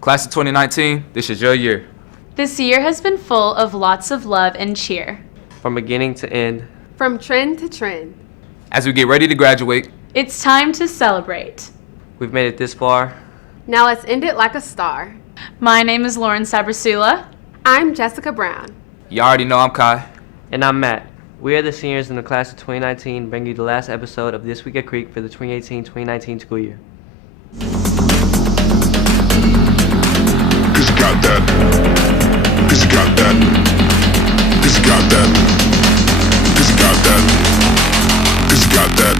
Class of 2019, this is your year. This year has been full of lots of love and cheer. From beginning to end. From trend to trend. As we get ready to graduate, It's time to celebrate. We've made it this far. Now let's end it like a star. My name is Lauren Sabrasula. I'm Jessica Brown. you already know I'm Kai. And I'm Matt. We are the seniors in the class of 2019, bringing you the last episode of This Week at Creek for the 2018-2019 school year. Cause you got that. Cause you got that. Cause you got that. Cause you got that. Cause you got that.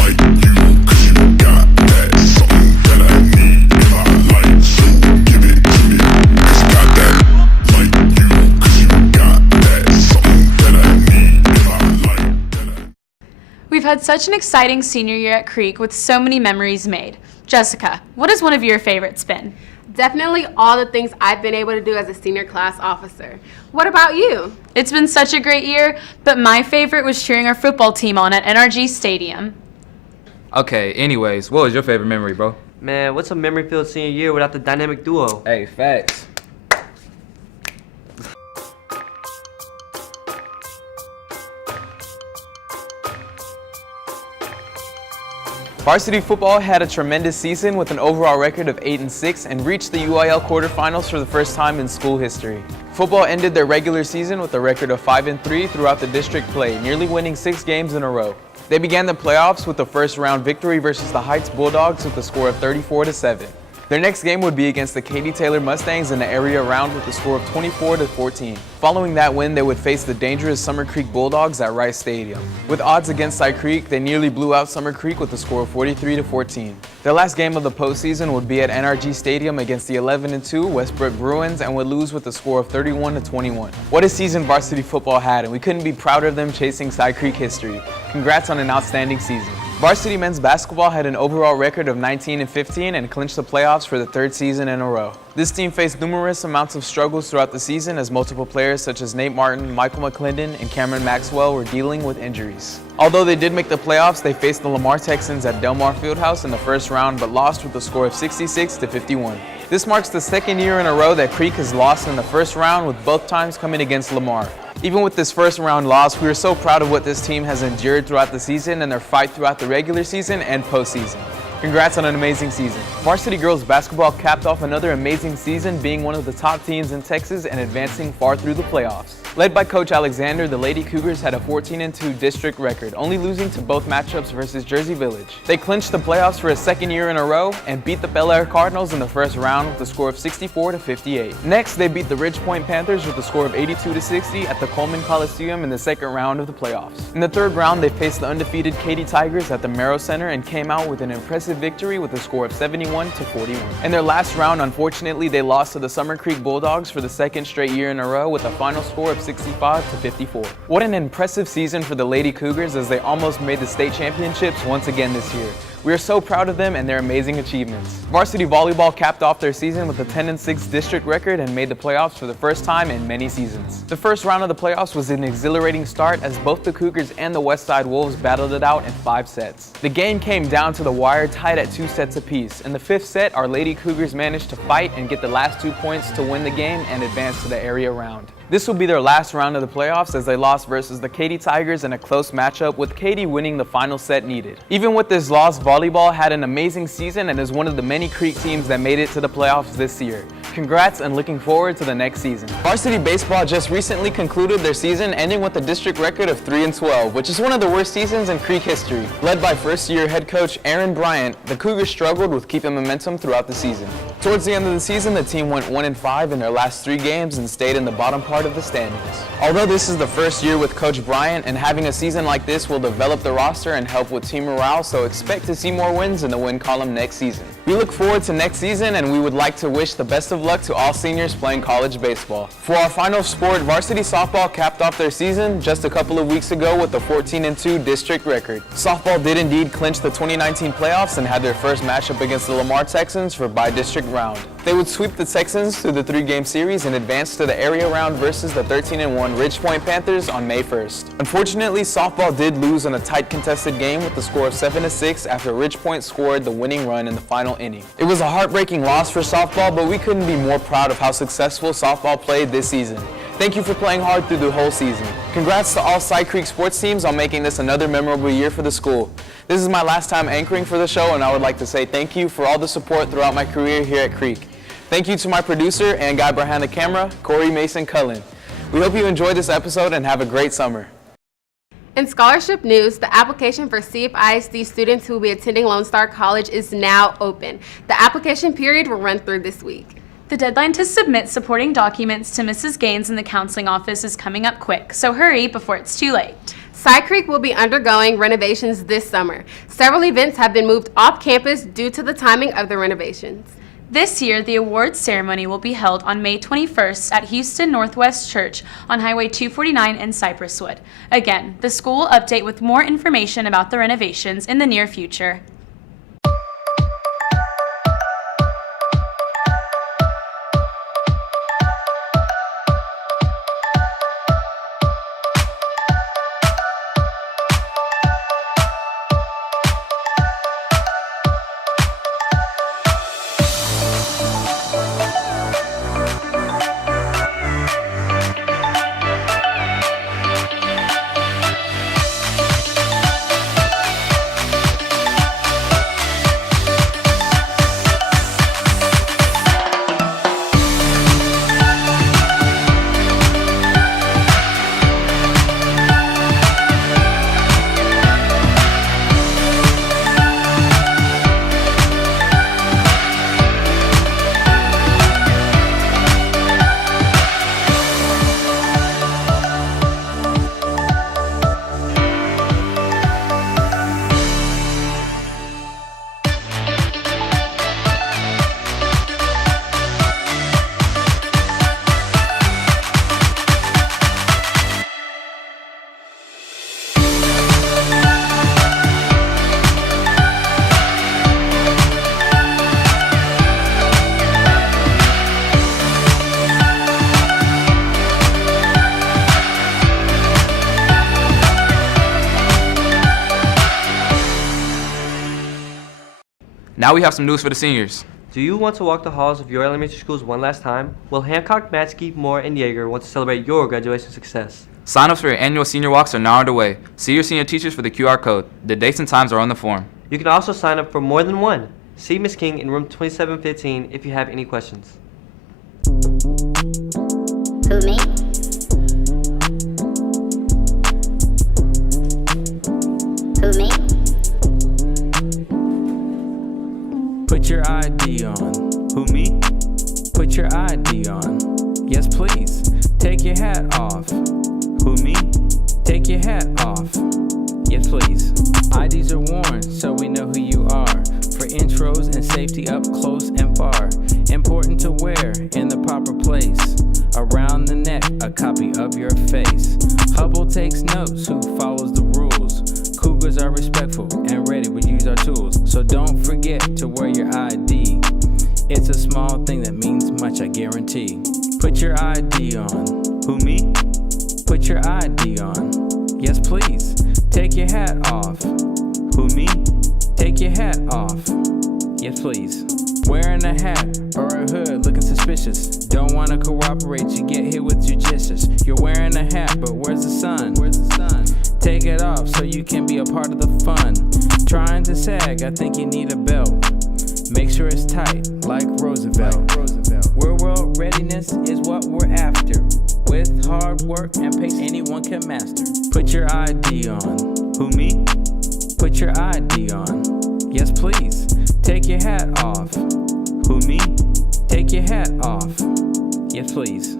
Like you, cause you got that. Something that I need if I like, so give it to me. Cause you got that. Like you, cause you got that. Something that I need if I like. We've had such an exciting senior year at Creek with so many memories made. Jessica, what has one of your favorites been? Definitely all the things I've been able to do as a senior class officer. What about you? It's been such a great year, but my favorite was cheering our football team on at NRG Stadium. Okay, anyways, what was your favorite memory, bro? Man, what's a memory-filled senior year without the dynamic duo? Hey, facts. Varsity football had a tremendous season with an overall record of 8-6 and reached the UIL quarterfinals for the first time in school history. Football ended their regular season with a record of 5-3 throughout the district play, nearly winning 6 games in a row. They began the playoffs with a first round victory versus the Heights Bulldogs with a score of 34-7. Their next game would be against the Katy Taylor Mustangs in the area round with a score of 24-14. Following that win, they would face the dangerous Summer Creek Bulldogs at Rice Stadium. With odds against Cy Creek, they nearly blew out Summer Creek with a score of 43-14. Their last game of the postseason would be at NRG Stadium against the 11-2 Westbrook Bruins and would lose with a score of 31-21. What a season varsity football had, and we couldn't be prouder of them chasing Cy Creek history. Congrats on an outstanding season. Varsity men's basketball had an overall record of 19-15 and clinched the playoffs for the 3rd season in a row. This team faced numerous amounts of struggles throughout the season as multiple players such as Nate Martin, Michael McClendon, and Cameron Maxwell were dealing with injuries. Although they did make the playoffs, they faced the Lamar Texans at Delmar Fieldhouse in the first round but lost with a score of 66-51. This marks the 2nd year in a row that Creek has lost in the first round, with both times coming against Lamar. Even with this first round loss, we are so proud of what this team has endured throughout the season and their fight throughout the regular season and postseason. Congrats on an amazing season. Varsity girls basketball capped off another amazing season, being one of the top teams in Texas and advancing far through the playoffs. Led by Coach Alexander, the Lady Cougars had a 14-2 district record, only losing to both matchups versus Jersey Village. They clinched the playoffs for a 2nd year in a row and beat the Bel Air Cardinals in the first round with a score of 64-58. Next, they beat the Ridge Point Panthers with a score of 82-60 at the Coleman Coliseum in the 2nd round of the playoffs. In the 3rd round, they faced the undefeated Katy Tigers at the Merrow Center and came out with an impressive victory with a score of 71-41. In their last round, unfortunately, they lost to the Summer Creek Bulldogs for the 2nd straight year in a row with a final score of 65-54. What an impressive season for the Lady Cougars as they almost made the state championships once again this year. We are so proud of them and their amazing achievements. Varsity volleyball capped off their season with a 10-6 district record and made the playoffs for the first time in many seasons. The first round of the playoffs was an exhilarating start as both the Cougars and the Westside Wolves battled it out in 5 sets. The game came down to the wire, tied at 2 sets apiece. In the 5th set, our Lady Cougars managed to fight and get the last 2 points to win the game and advance to the area round. This will be their last round of the playoffs as they lost versus the Katy Tigers in a close matchup, with Katy winning the final set needed. Even with this loss, volleyball had an amazing season and is one of the many Creek teams that made it to the playoffs this year. Congrats and looking forward to the next season. Varsity baseball just recently concluded their season, ending with a district record of 3-12, which is one of the worst seasons in Creek history. Led by first-year head coach Aaron Bryant, the Cougars struggled with keeping momentum throughout the season. Towards the end of the season, the team went 1-5 in their last 3 games and stayed in the bottom part of the standings. Although this is the first year with Coach Bryant, and having a season like this will develop the roster and help with team morale, so expect to see more wins in the win column next season. We look forward to next season, and we would like to wish the best of luck to all seniors playing college baseball. For our final sport, varsity softball capped off their season just a couple of weeks ago with a 14-2 district record. Softball did indeed clinch the 2019 playoffs and had their first matchup against the Lamar Texans for by-district second round. They would sweep the Texans through the 3-game series and advance to the area round versus the 13-1 Ridge Point Panthers on May 1st. Unfortunately, softball did lose in a tight contested game with the score of 7-6 after Ridge Point scored the winning run in the final inning. It was a heartbreaking loss for softball, but we couldn't be more proud of how successful softball played this season. Thank you for playing hard through the whole season. Congrats to all Cy Creek sports teams on making this another memorable year for the school. This is my last time anchoring for the show, and I would like to say thank you for all the support throughout my career here at Creek. Thank you to my producer and guy behind the camera, Corey Mason Cullen. We hope you enjoyed this episode and have a great summer. In scholarship news, the application for CFISD students who will be attending Lone Star College is now open. The application period will run through this week. The deadline to submit supporting documents to Mrs. Gaines in the counseling office is coming up quick, so hurry before it's too late. Cy Creek will be undergoing renovations this summer. Several events have been moved off campus due to the timing of the renovations. This year, the awards ceremony will be held on May 21st at Houston Northwest Church on Highway 249 in Cypresswood. Again, the school will update with more information about the renovations in the near future. Now we have some news for the seniors. Do you want to walk the halls of your elementary schools one last time? Well, Hancock, Matsky, Moore, and Yeager want to celebrate your graduation success. Sign-ups for your annual senior walks are now underway. See your senior teachers for the QR code. The dates and times are on the form. You can also sign up for more than one. See Ms. King in room 2715 if you have any questions. Who, me? Who, me? Put your ID on. Who, me? Put your ID on. Yes, please. Take your hat off. Who, me? Take your hat off. Yes, please. IDs are worn so we know who you are. For intros and safety up close and far. Important to wear in the proper place. Around the neck, a copy of your face. Hubble takes notes, who follows the rules. Cougars are respectful and ready, we use our tools. So don't forget to wear your ID. It's a small thing that means much, I guarantee. Put your ID on. Who, me? Put your ID on. Yes, please. Take your hat off. Who, me? Take your hat off. Yes, please. Wearing a hat or a hood looking suspicious. Don't wanna cooperate, you get hit with judicious. You're wearing a hat, but where's the sun? Where's the sun? Take it off so you can be a part of the fun. Trying to sag, I think you need a belt. Make sure it's tight, like Roosevelt. Real world readiness is what we're after. With hard work and pace, anyone can master. Put your ID on. Who, me? Put your ID on. Yes, please. Take your hat off. Who, me? Take your hat off. Yes, please.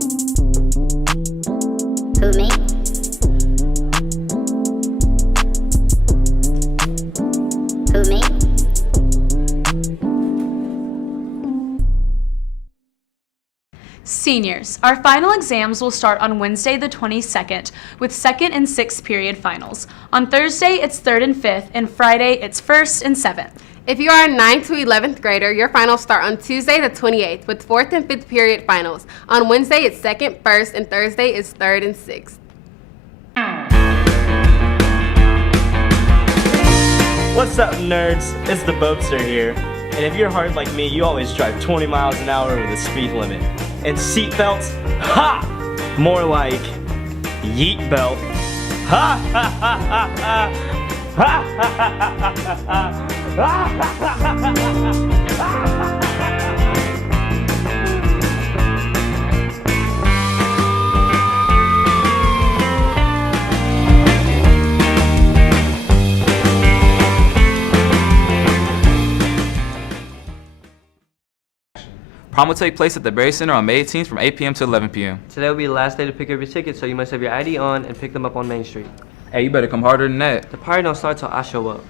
Who, me? Who, me? Seniors, our final exams will start on Wednesday the 22nd with 2nd and 6th period finals. On Thursday, it's 3rd and 5th, and Friday, it's 1st and 7th. If you are a 9th to 11th grader, your finals start on Tuesday the 28th with 4th and 5th period finals. On Wednesday, it's 2nd, 1st, and Thursday is 3rd and 6th. What's up, nerds? It's the Boatster here. And if you're hard like me, you always drive 20 miles an hour over the speed limit. And seatbelts? Ha! More like yeet belt. Ha ha ha ha ha! Ha ha ha ha ha ha! Ha ha ha ha ha! Prom will take place at the Berry Center on May 18th from 8 p.m. to 11 p.m. Today will be the last day to pick up your tickets, so you must have your ID on and pick them up on Main Street. Hey, you better come harder than that. The party don't start till I show up.